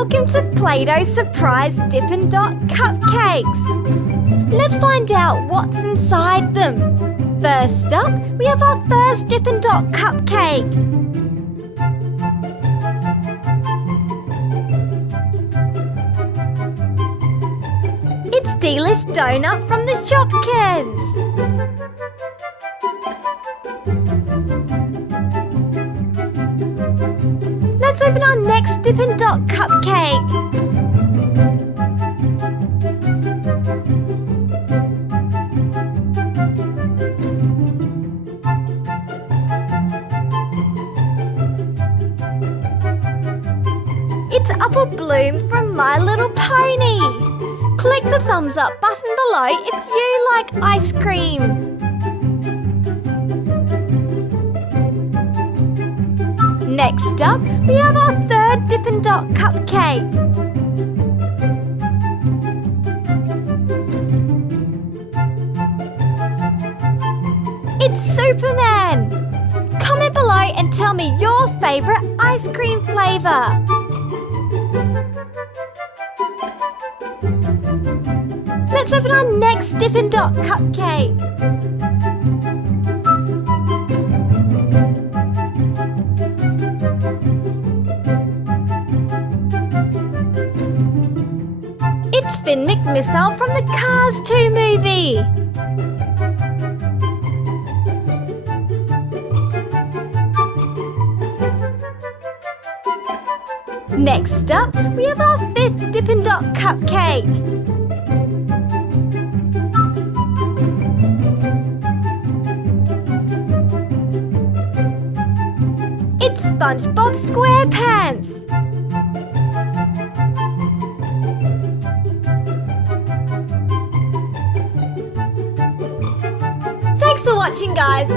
Welcome to Play-Doh Surprise Dippin' Dot Cupcakes. Let's find out what's inside them. First up, we have our first Dippin' Dot cupcake. It's Delish Donut from the Shopkins. Let's open our next Dippin' Dot cupcake. It's Apple Bloom from My Little Pony. Click the thumbs up button below if you like ice cream. Next up, we have our third Dippin' Dot cupcake. It's Superman. Comment below and tell me your favourite ice cream flavour. Let's open our next Dippin' Dot cupcake. It's Finn McMissile from the Cars 2 movie. Next up, we have our fifth Dippin' Dot cupcake. It's SpongeBob SquarePants. Thanks for watching, guys.